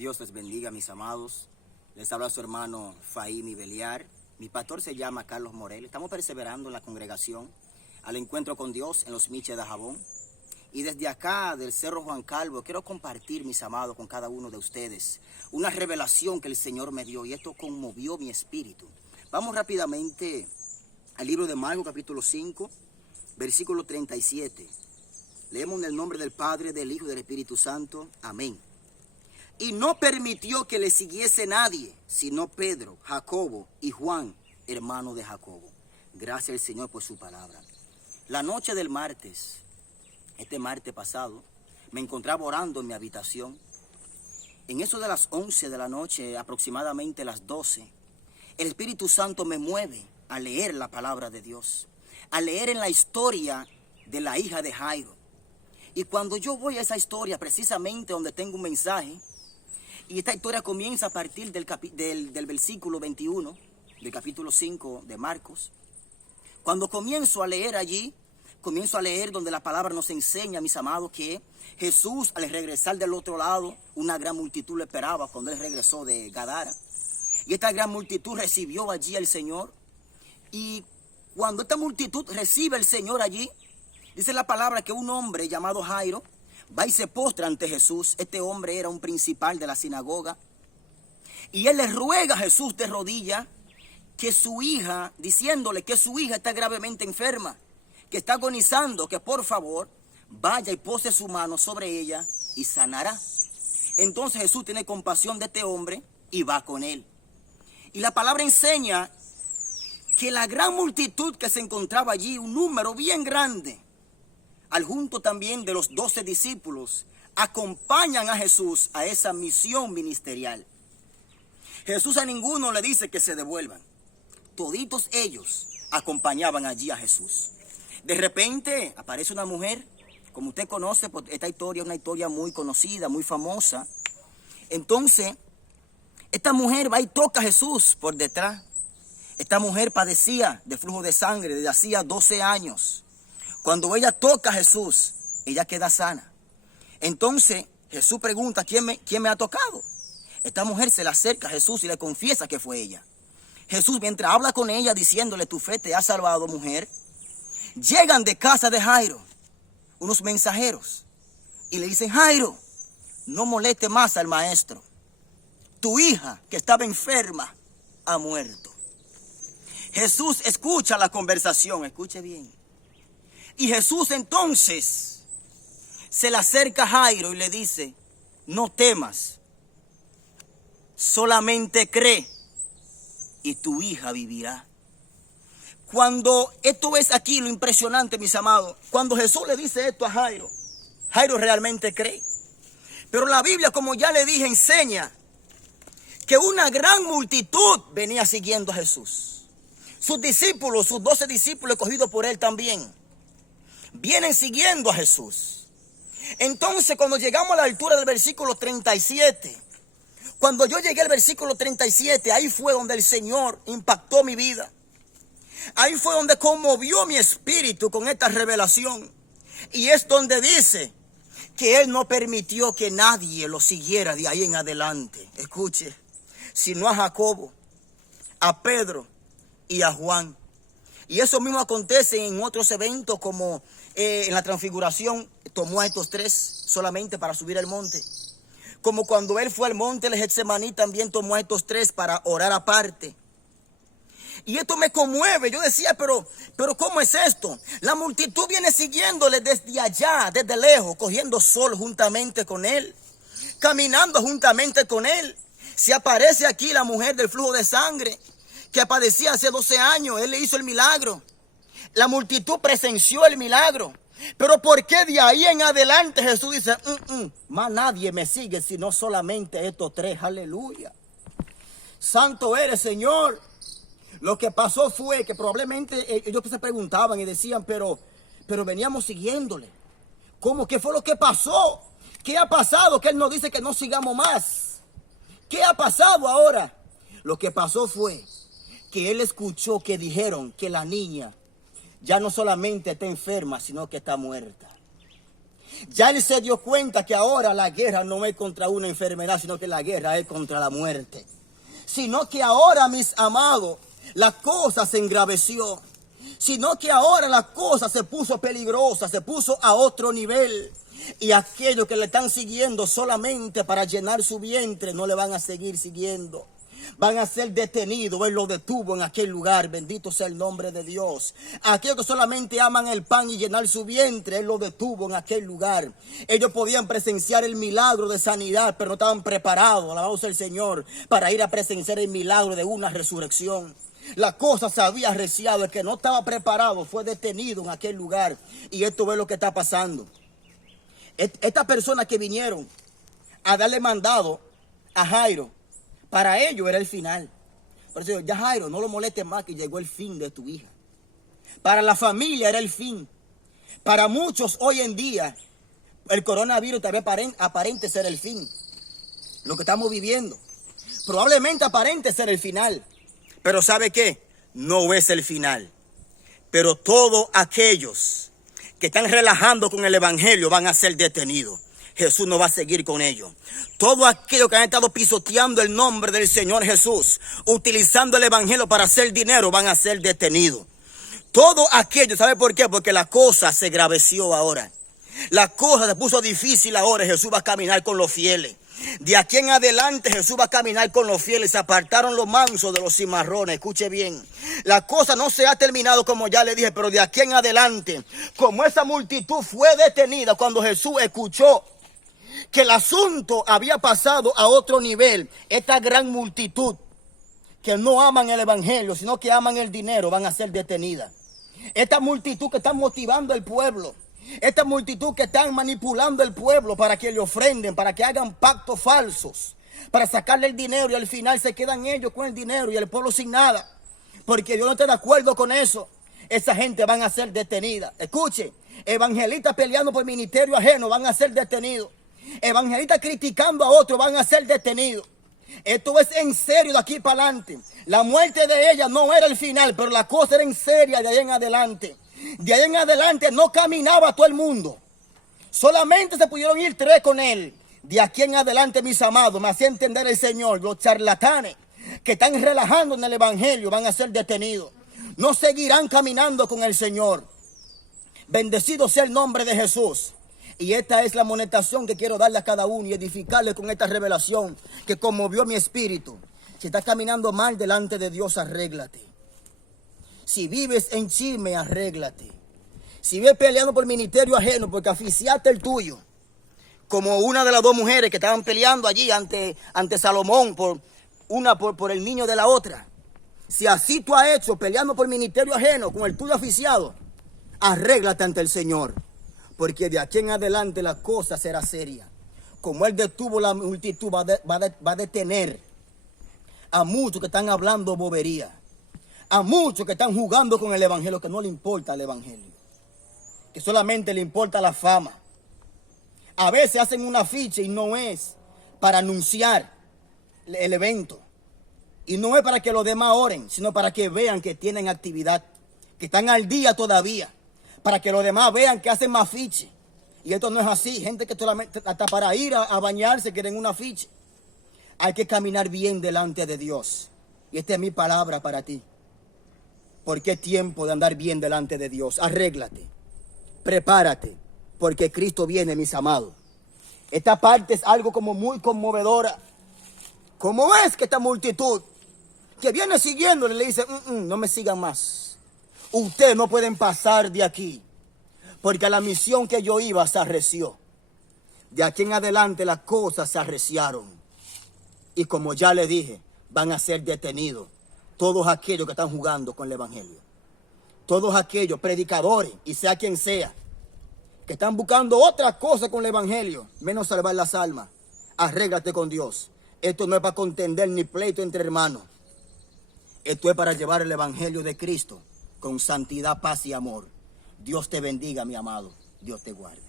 Dios les bendiga, mis amados. Les habla su hermano Faimi Beliar. Mi pastor se llama Carlos Morel. Estamos perseverando en la congregación al encuentro con Dios en los Miches de Jabón. Y desde acá, del Cerro Juan Calvo, quiero compartir, mis amados, con cada uno de ustedes una revelación que el Señor me dio, y esto conmovió mi espíritu. Vamos rápidamente al libro de Marcos, capítulo 5, versículo 37. Leemos en el nombre del Padre, del Hijo y del Espíritu Santo. Amén. Y no permitió que le siguiese nadie, sino Pedro, Jacobo y Juan, hermano de Jacobo. Gracias al Señor por su palabra. La noche del martes, este martes pasado, me encontraba orando en mi habitación. En eso de las 11 de la noche, aproximadamente las 12, el Espíritu Santo me mueve a leer la palabra de Dios, a leer en la historia de la hija de Jairo. Y cuando yo voy a esa historia, precisamente donde tengo un mensaje, y esta historia comienza a partir del versículo 21, del capítulo 5 de Marcos. Cuando comienzo a leer allí, comienzo a leer donde la palabra nos enseña, mis amados, que Jesús, al regresar del otro lado, una gran multitud lo esperaba cuando él regresó de Gadara. Y esta gran multitud recibió allí al Señor. Y cuando esta multitud recibe al Señor allí, dice la palabra que un hombre llamado Jairo va y se postra ante Jesús. Este hombre era un principal de la sinagoga. Y él le ruega a Jesús de rodillas que su hija, diciéndole que su hija está gravemente enferma, que está agonizando, que por favor vaya y pose su mano sobre ella y sanará. Entonces Jesús tiene compasión de este hombre y va con él. Y la palabra enseña que la gran multitud que se encontraba allí, un número bien grande, al junto también de los 12 discípulos, acompañan a Jesús a esa misión ministerial. Jesús a ninguno le dice que se devuelvan. Toditos ellos acompañaban allí a Jesús. De repente aparece una mujer, como usted conoce, pues esta historia es una historia muy conocida, muy famosa. Entonces, esta mujer va y toca a Jesús por detrás. Esta mujer padecía de flujo de sangre desde hacía 12 años. Cuando ella toca a Jesús, ella queda sana. Entonces Jesús pregunta, ¿quién me ha tocado? Esta mujer se le acerca a Jesús y le confiesa que fue ella. Jesús, mientras habla con ella, diciéndole, tu fe te ha salvado, mujer, llegan de casa de Jairo unos mensajeros y le dicen, Jairo, no moleste más al maestro. Tu hija, que estaba enferma, ha muerto. Jesús escucha la conversación, escuche bien. Y Jesús entonces se le acerca a Jairo y le dice, no temas, solamente cree y tu hija vivirá. Cuando esto es aquí lo impresionante, mis amados, cuando Jesús le dice esto a Jairo, Jairo realmente cree. Pero la Biblia, como ya le dije, enseña que una gran multitud venía siguiendo a Jesús. Sus discípulos, sus 12 discípulos escogidos por él también, vienen siguiendo a Jesús. Entonces, cuando llegamos a la altura del versículo 37, cuando yo llegué al versículo 37, ahí fue donde el Señor impactó mi vida. Ahí fue donde conmovió mi espíritu con esta revelación. Y es donde dice que Él no permitió que nadie lo siguiera de ahí en adelante. Escuche, sino a Jacobo, a Pedro y a Juan. Y eso mismo acontece en otros eventos como en la transfiguración. Tomó a estos 3 solamente para subir al monte. Como cuando él fue al monte de Getsemaní, también tomó a estos 3 para orar aparte. Y esto me conmueve. Yo decía, pero ¿cómo es esto? La multitud viene siguiéndole desde allá, desde lejos, cogiendo sol juntamente con él, caminando juntamente con él. Se aparece aquí la mujer del flujo de sangre, que padecía hace 12 años. Él le hizo el milagro. La multitud presenció el milagro. Pero ¿por qué de ahí en adelante Jesús dice, más nadie me sigue sino solamente estos 3? Aleluya. Santo eres, Señor. Lo que pasó fue que probablemente ellos se preguntaban y decían, pero veníamos siguiéndole. ¿Cómo? ¿Qué fue lo que pasó? ¿Qué ha pasado? Que él nos dice que no sigamos más. ¿Qué ha pasado ahora? Lo que pasó fue que él escuchó que dijeron que la niña ya no solamente está enferma, sino que está muerta. Ya él se dio cuenta que ahora la guerra no es contra una enfermedad, sino que la guerra es contra la muerte. Sino que ahora, mis amados, la cosa se engraveció. Sino que ahora la cosa se puso peligrosa, se puso a otro nivel. Y aquellos que le están siguiendo solamente para llenar su vientre no le van a seguir siguiendo. Van a ser detenidos. Él lo detuvo en aquel lugar. Bendito sea el nombre de Dios. Aquellos que solamente aman el pan y llenar su vientre, Él lo detuvo en aquel lugar. Ellos podían presenciar el milagro de sanidad, pero no estaban preparados, alabado sea el Señor, para ir a presenciar el milagro de una resurrección. La cosa se había arreciado. El que no estaba preparado fue detenido en aquel lugar. Y esto es lo que está pasando. Estas personas que vinieron a darle mandado a Jairo, para ellos era el final. Por eso ya Jairo, no lo molestes más, que llegó el fin de tu hija. Para la familia era el fin. Para muchos hoy en día, el coronavirus también aparente ser el fin. Lo que estamos viviendo. Probablemente aparente ser el final. Pero ¿sabe qué? No es el final. Pero todos aquellos que están relajando con el evangelio van a ser detenidos. Jesús no va a seguir con ellos. Todos aquellos que han estado pisoteando el nombre del Señor Jesús, utilizando el evangelio para hacer dinero, van a ser detenidos. Todos aquellos, ¿sabe por qué? Porque la cosa se graveció ahora. La cosa se puso difícil ahora. Jesús va a caminar con los fieles. De aquí en adelante Jesús va a caminar con los fieles. Se apartaron los mansos de los cimarrones. Escuche bien. La cosa no se ha terminado, como ya le dije, pero de aquí en adelante, como esa multitud fue detenida cuando Jesús escuchó que el asunto había pasado a otro nivel, esta gran multitud que no aman el evangelio, sino que aman el dinero, van a ser detenidas. Esta multitud que está motivando al pueblo, esta multitud que están manipulando al pueblo para que le ofrenden, para que hagan pactos falsos, para sacarle el dinero, y al final se quedan ellos con el dinero y el pueblo sin nada, porque Dios no está de acuerdo con eso. Esa gente van a ser detenida. Escuche, evangelistas peleando por ministerio ajeno van a ser detenidos. Evangelistas criticando a otros van a ser detenidos. Esto es en serio de aquí para adelante. La muerte de ella no era el final, pero la cosa era en serio de ahí en adelante. De ahí en adelante no caminaba todo el mundo. Solamente se pudieron ir 3 con él. De aquí en adelante, mis amados, me hacía entender el Señor, los charlatanes que están relajando en el evangelio van a ser detenidos. No seguirán caminando con el Señor. Bendecido sea el nombre de Jesús. Y esta es la amonestación que quiero darle a cada uno y edificarle con esta revelación que conmovió mi espíritu. Si estás caminando mal delante de Dios, arréglate. Si vives en chisme, arréglate. Si vives peleando por ministerio ajeno, porque asfixiaste el tuyo, como una de las 2 mujeres que estaban peleando allí ante Salomón, por el niño de la otra. Si así tú has hecho, peleando por ministerio ajeno, con el tuyo asfixiado, arréglate ante el Señor. Porque de aquí en adelante la cosa será seria. Como Él detuvo la multitud, va a detener a muchos que están hablando bobería. A muchos que están jugando con el evangelio, que no le importa el evangelio. Que solamente le importa la fama. A veces hacen una ficha y no es para anunciar el evento. Y no es para que los demás oren, sino para que vean que tienen actividad. Que están al día todavía. Para que los demás vean que hacen más ficha. Y esto no es así. Gente que solamente hasta para ir a bañarse quieren una ficha. Hay que caminar bien delante de Dios. Y esta es mi palabra para ti. Porque es tiempo de andar bien delante de Dios. Arréglate. Prepárate. Porque Cristo viene, mis amados. Esta parte es algo como muy conmovedora. ¿Cómo es que esta multitud que viene siguiéndole le dice, no me sigan más? Ustedes no pueden pasar de aquí. Porque a la misión que yo iba se arreció. De aquí en adelante las cosas se arreciaron. Y como ya les dije, van a ser detenidos todos aquellos que están jugando con el evangelio. Todos aquellos predicadores, y sea quien sea, que están buscando otra cosa con el evangelio, menos salvar las almas. Arréglate con Dios. Esto no es para contender ni pleito entre hermanos. Esto es para llevar el evangelio de Cristo con santidad, paz y amor. Dios te bendiga, mi amado. Dios te guarde.